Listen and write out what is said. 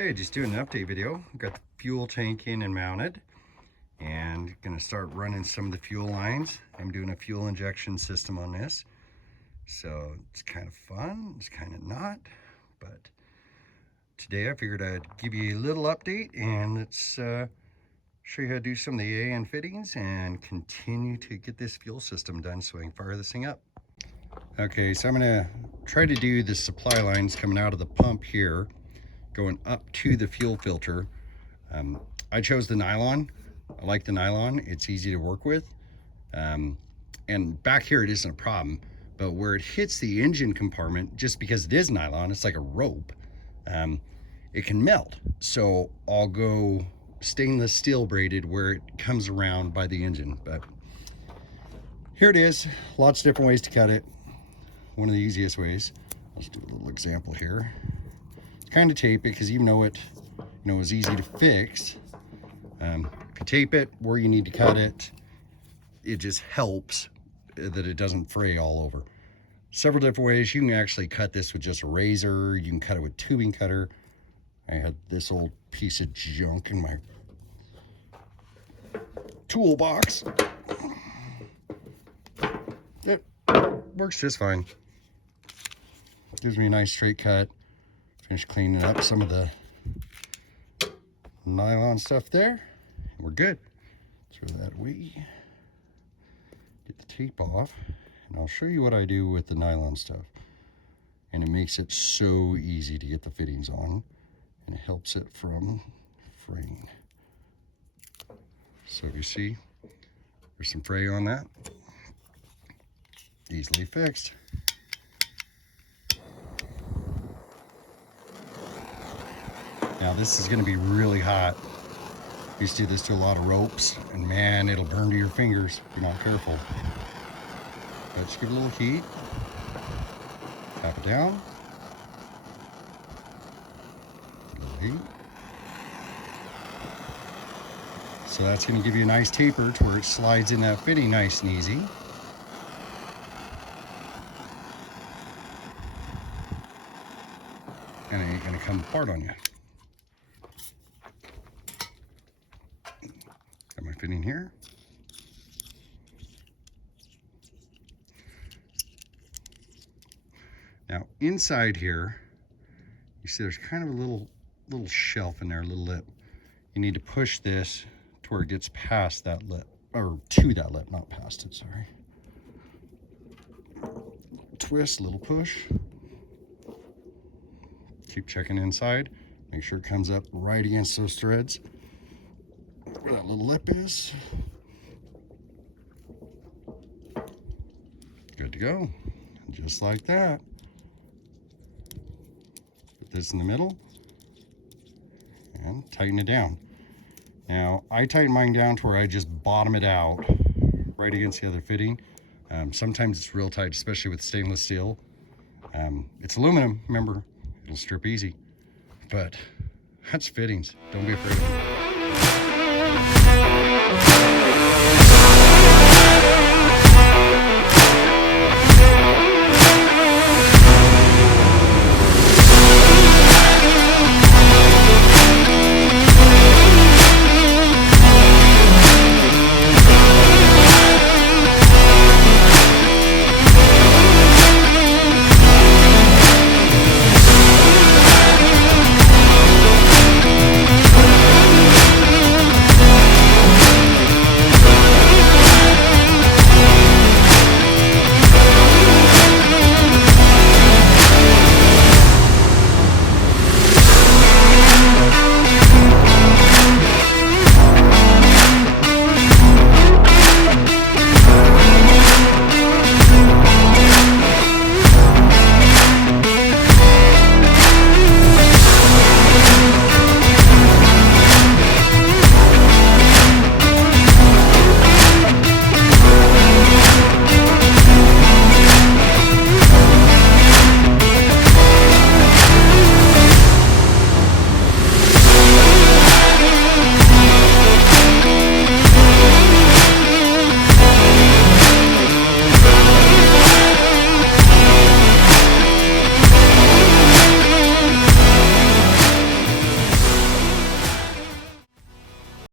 Okay, just doing an update video. Got the fuel tank in and mounted, and gonna start running some of the fuel lines. I'm doing a fuel injection system on this, so it's kind of fun, it's kind of not, but today I figured I'd give you a little update and let's show you how to do some of the AN fittings and continue to get this fuel system done so I can fire this thing up. Okay, so I'm gonna try to do the supply lines coming out of the pump here, going up to the fuel filter. I chose the nylon. I like the nylon. It's easy to work with. And back here it isn't a problem, but where it hits the engine compartment, just because it is nylon, it's like a rope, it can melt. So I'll go stainless steel braided where it comes around by the engine. But here it is. Lots of different ways to cut it. One of the easiest ways. Let's do a little example here. Kind of tape it, because even though it is easy to fix, if you tape it where you need to cut it, it just helps that it doesn't fray all over. Several different ways. You can actually cut this with just a razor. You can cut it with tubing cutter. I had this old piece of junk in my toolbox. It works just fine. Gives me a nice straight cut. Finish cleaning up some of the nylon stuff there. We're good. Throw that away. Get the tape off. And I'll show you what I do with the nylon stuff. And it makes it so easy to get the fittings on. And it helps it from fraying. So you see, there's some fray on that. Easily fixed. Now this is going to be really hot. I used to do this to a lot of ropes, and man, it'll burn to your fingers if you're not careful. But just give it a little heat. Tap it down. A little heat. So that's going to give you a nice taper to where it slides in that fitting nice and easy. And it ain't going to come apart on you. Got my fitting here. Now inside here, you see there's kind of a little shelf in there, a little lip. You need to push this to where it gets past that lip, or to that lip, not past it, sorry. Twist, little push. Keep checking inside. Make sure it comes up right against those threads where that little lip is. Good to go. Just like that. Put this in the middle and tighten it down. Now I tighten mine down to where I just bottom it out right against the other fitting. Sometimes it's real tight, especially with stainless steel. It's aluminum, remember, it'll strip easy. But that's fittings. Don't be afraid of it.